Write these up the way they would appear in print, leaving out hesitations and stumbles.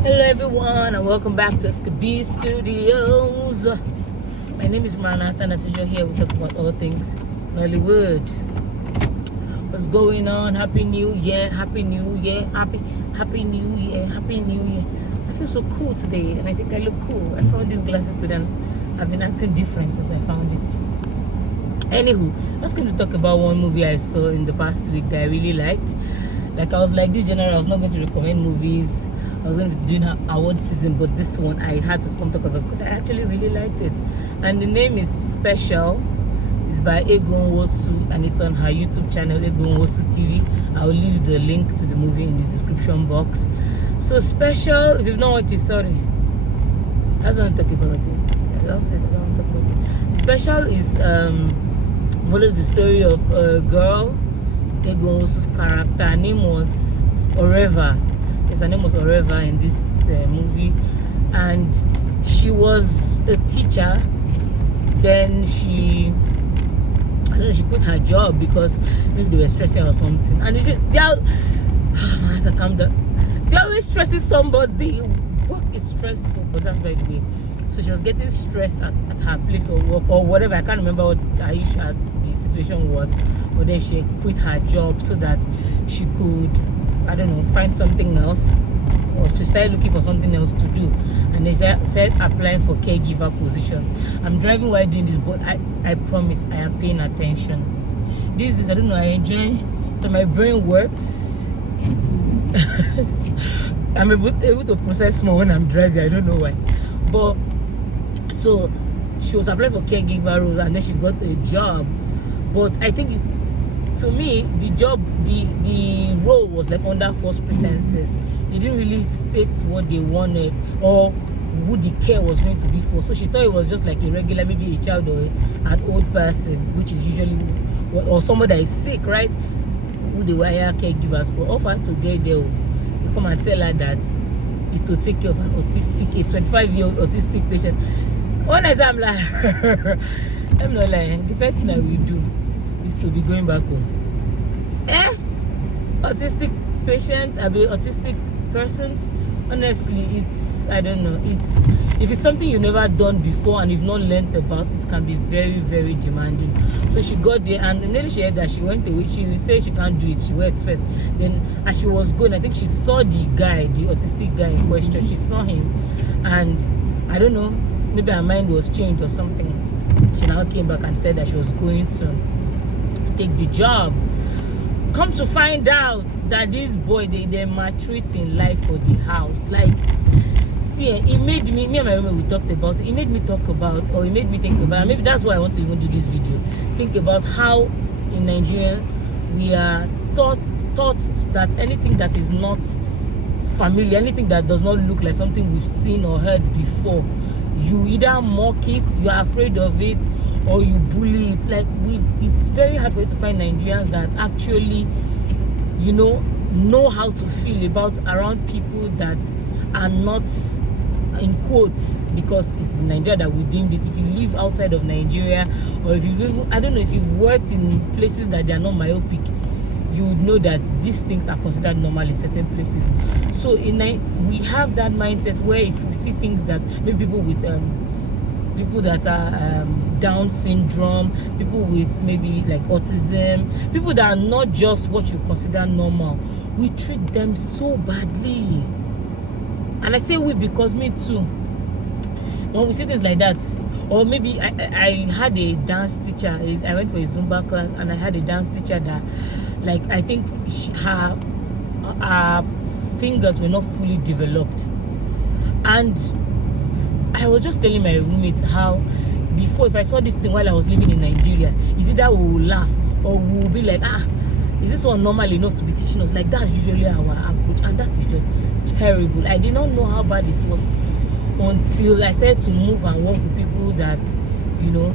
Hello everyone and welcome back to B.Studios. My name is Maranatha and as usual here we talk about all things Nollywood. What's going on? Happy New Year, Happy New Year, Happy New Year, Happy New Year. I feel so cool today and I think I look cool. I found these glasses today and I've been acting different since I found it. Anywho, I was going to talk about one movie I saw in the past week that I really liked. Like I was like this general, I was not going to recommend movies. I was going to be doing her award season, but this one I had to come talk about because I actually really liked it. And the name is Special. It's by Egun Wosu and it's on her YouTube channel, Egun Wosu TV. I'll leave the link to the movie in the description box. So Special, if you've not watched it, sorry. I don't want to talk about it. I love it. I don't want to talk about it. Special is follows the story of a girl, Egun Wosu's character. Her name was Oreva. Yes, her name was Oreva in this movie, and she was a teacher. Then she quit her job because maybe they were stressing or something. And they're always stressing somebody. Work is stressful, but that's by the way. So she was getting stressed at her place of work or whatever. I can't remember what her issue as the situation was, but then she quit her job so that she could, I don't know, find something else, or to start looking for something else to do. And they said applying for caregiver positions. I'm driving while doing this, but I promise I am paying attention. These days, I don't know, I enjoy, so my brain works. I'm able to process more when I'm driving, I don't know why. But, so, she was applying for caregiver roles and then she got a job. But I think to me, the role was like under false pretenses. They didn't really state what they wanted or who the care was going to be for. So she thought it was just like a regular, maybe a child or an old person, which is usually, or someone that is sick, right? Who they wire caregivers for. Offer to get there, you come and tell her that it's to take care of an autistic, a 25-year-old autistic patient. When I say I'm like, I'm not lying. The first thing I will do is to be going back home. Autistic patients, autistic persons, honestly, it's, I don't know, it's, if it's something you've never done before and you've not learned about, it can be very, very demanding. So she got there and immediately she heard that she went away. She said she can't do it. She went first. Then as she was going, I think she saw the guy, the autistic guy in question. She saw him and I don't know, maybe her mind was changed or something. She now came back and said that she was going to take the job. Come to find out that this boy, they're maltreating life for the house. Like, see, it made me and my woman, we talked about it. It made me talk about, or it made me think about, maybe that's why I want to even do this video. Think about how in Nigeria we are taught that anything that is not familiar, anything that does not look like something we've seen or heard before, you either mock it, you are afraid of it, or you bully it. Like, it's very hard for you to find Nigerians that actually, you know how to feel about around people that are not, in quotes, because it's in Nigeria that we deemed it. If you live outside of Nigeria, or if you, I don't know, if you've worked in places that they are not myopic, you would know that these things are considered normal in certain places. So we have that mindset where if we see things that maybe people with people that are Down syndrome, people with maybe like autism, people that are not just what you consider normal, we treat them so badly. And I say we because me too. When we see things like that, or maybe I had a dance teacher. I went for a Zumba class and I had a dance teacher that, like, I think her fingers were not fully developed, and I was just telling my roommate how before, if I saw this thing while I was living in Nigeria, is either we will laugh or we will be like, is this one normal enough to be teaching us? Like, that's usually our approach, and that is just terrible. I did not know how bad it was until I started to move and work with people that, you know,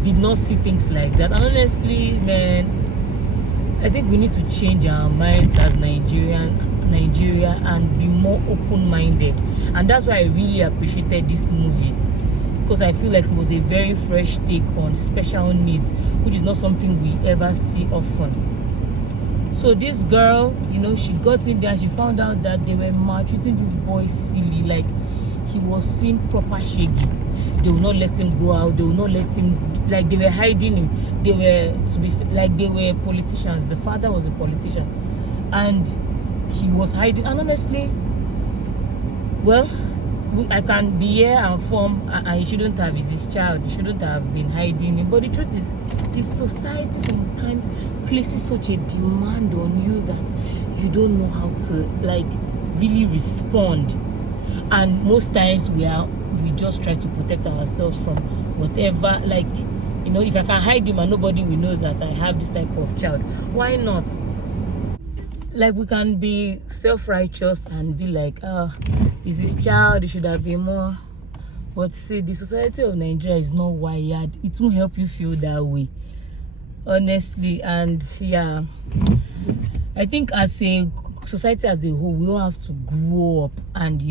did not see things like that. And honestly, man, I think we need to change our minds as Nigeria and be more open-minded. And that's why I really appreciated this movie, because I feel like it was a very fresh take on special needs, which is not something we ever see often. So this girl, she got in there and she found out that they were maltreating this boy silly. Like, he was seeing proper shaggy. They will not let him go out. They will not let him, like, they were hiding him. They were, they were politicians. The father was a politician. And he was hiding. And honestly, well, I can be here and form, and he shouldn't have, is his child. He shouldn't have been hiding him. But the truth is, this society sometimes places such a demand on you that you don't know how to, like, really respond. And most times we just try to protect ourselves from whatever. Like, if I can hide him and nobody will know that I have this type of child, why not? Like, we can be self-righteous and be like, oh, is his child, it should have been more. But see, the society of Nigeria is not wired. It won't help you feel that way, honestly. And yeah, I think as a society as a whole, we all have to grow up and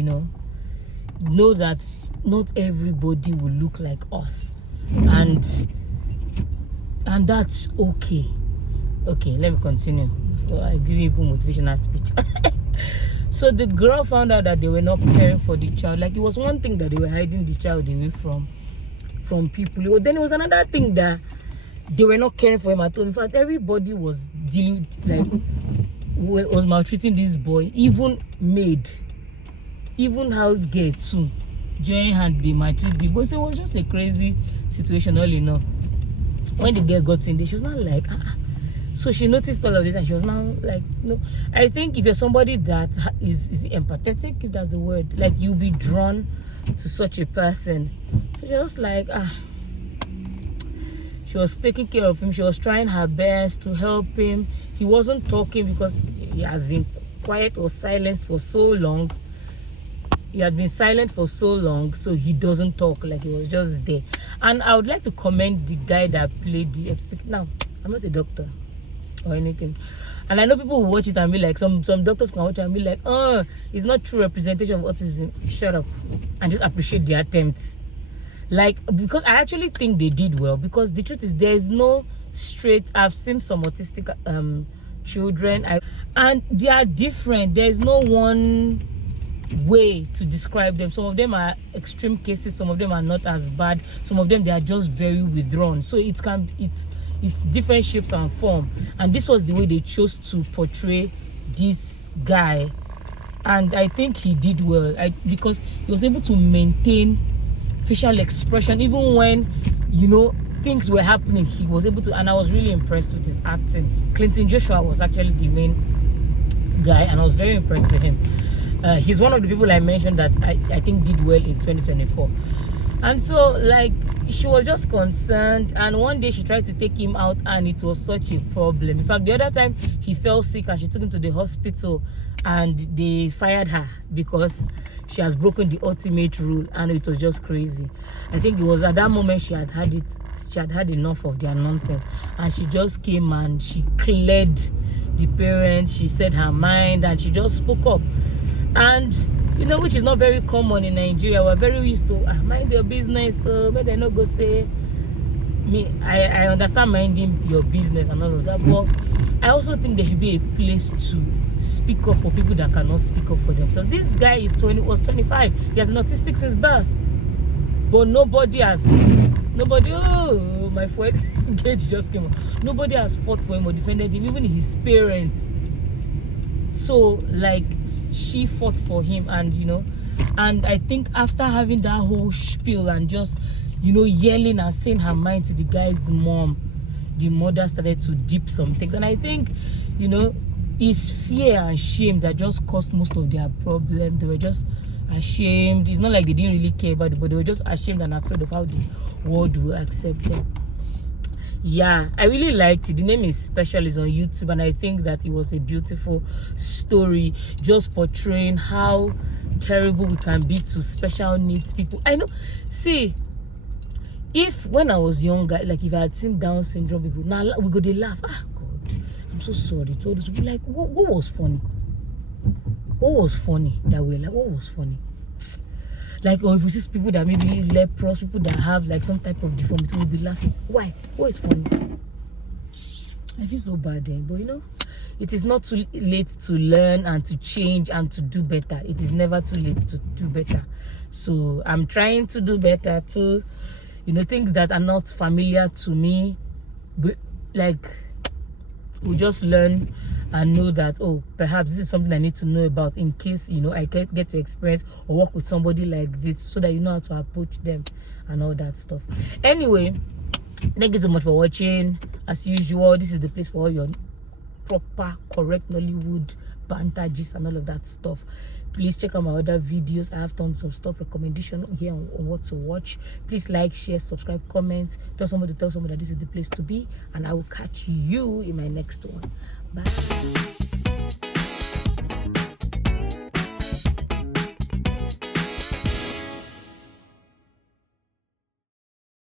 know that not everybody will look like us, and that's okay. Okay, let me continue. I give you a motivational speech. So the girl found out that they were not caring for the child. Like, it was one thing that they were hiding the child away from people. Then it was another thing that they were not caring for him at all. In fact, everybody was dealing, like, was maltreating this boy. Even maid, even house girl too, join hand, they maltreat the boy. So it was just a crazy situation, all in all. When the girl got in there, she was not like, so she noticed all of this and she was now like, no. I think if you're somebody that is empathetic, if that's the word, like, you'll be drawn to such a person. So she was like, she was taking care of him. She was trying her best to help him. He wasn't talking because he has been quiet or silenced for so long. He had been silent for so long, so he doesn't talk. Like, he was just there. And I would like to commend the guy that played the autistic. Now, I'm not a doctor or anything, and I know people will watch it and be like, some doctors can watch it and be like, oh, it's not true representation of autism. Shut up and just appreciate the attempt. Like, because I actually think they did well, because the truth is, there is no straight. I've seen some autistic children, and they are different. There's no one way to describe them. Some of them are extreme cases, some of them are not as bad, some of them they are just very withdrawn. So it's different shapes and form, and this was the way they chose to portray this guy, and I think he did well. Because he was able to maintain facial expression even when things were happening. He was able to, and I was really impressed with his acting. Clinton Joshua was actually the main guy, and I was very impressed with him. He's one of the people I mentioned that I think did well in 2024. And so, like, she was just concerned, and one day she tried to take him out and it was such a problem. In fact, the other time he fell sick and she took him to the hospital and they fired her because she has broken the ultimate rule, and it was just crazy. I think it was at that moment she had had enough of their nonsense, and she just came and she cleared the parents. She said her mind and she just spoke up. And which is not very common in Nigeria. We're very used to mind your business, so but they not go say me. I understand minding your business and all of that, but I also think there should be a place to speak up for people that cannot speak up for themselves. This guy was 25. He has been autistic since birth, but nobody, oh, my foot gauge just came up. Nobody has fought for him or defended him, even his parents. So, like, she fought for him, and and I think after having that whole spiel and just yelling and saying her mind to the guy's mom, the mother started to dip some things. And I think it's fear and shame that just caused most of their problem. They were just ashamed. It's not like they didn't really care about it, but they were just ashamed and afraid of how the world will accept them. Yeah, I really liked it. The name is Special, is on YouTube, and I think that it was a beautiful story, just portraying how terrible we can be to special needs people. I know, see, if when I was younger, like if I had seen Down syndrome people, now we go they laugh. God, I'm so sorry. Told us to be like, what was funny? What was funny that way? Like, what was funny? Like, or if we see people that maybe leprous, people that have like some type of deformity, we'll be laughing. Why? What is funny? I feel so bad then, but it is not too late to learn and to change and to do better. It is never too late to do better. So I'm trying to do better too. You know, things that are not familiar to me, but like, we just learn and know that, oh, perhaps this is something I need to know about in case, you know, I get to experience or work with somebody like this, so that you know how to approach them and all that stuff. Anyway, thank you so much for watching. As usual, this is the place for all your proper, correct Nollywood banter, gist, and all of that stuff. Please check out my other videos. I have tons of stuff, recommendation here on what to watch. Please like, share, subscribe, comment, tell somebody that this is the place to be, and I will catch you in my next one. Bye.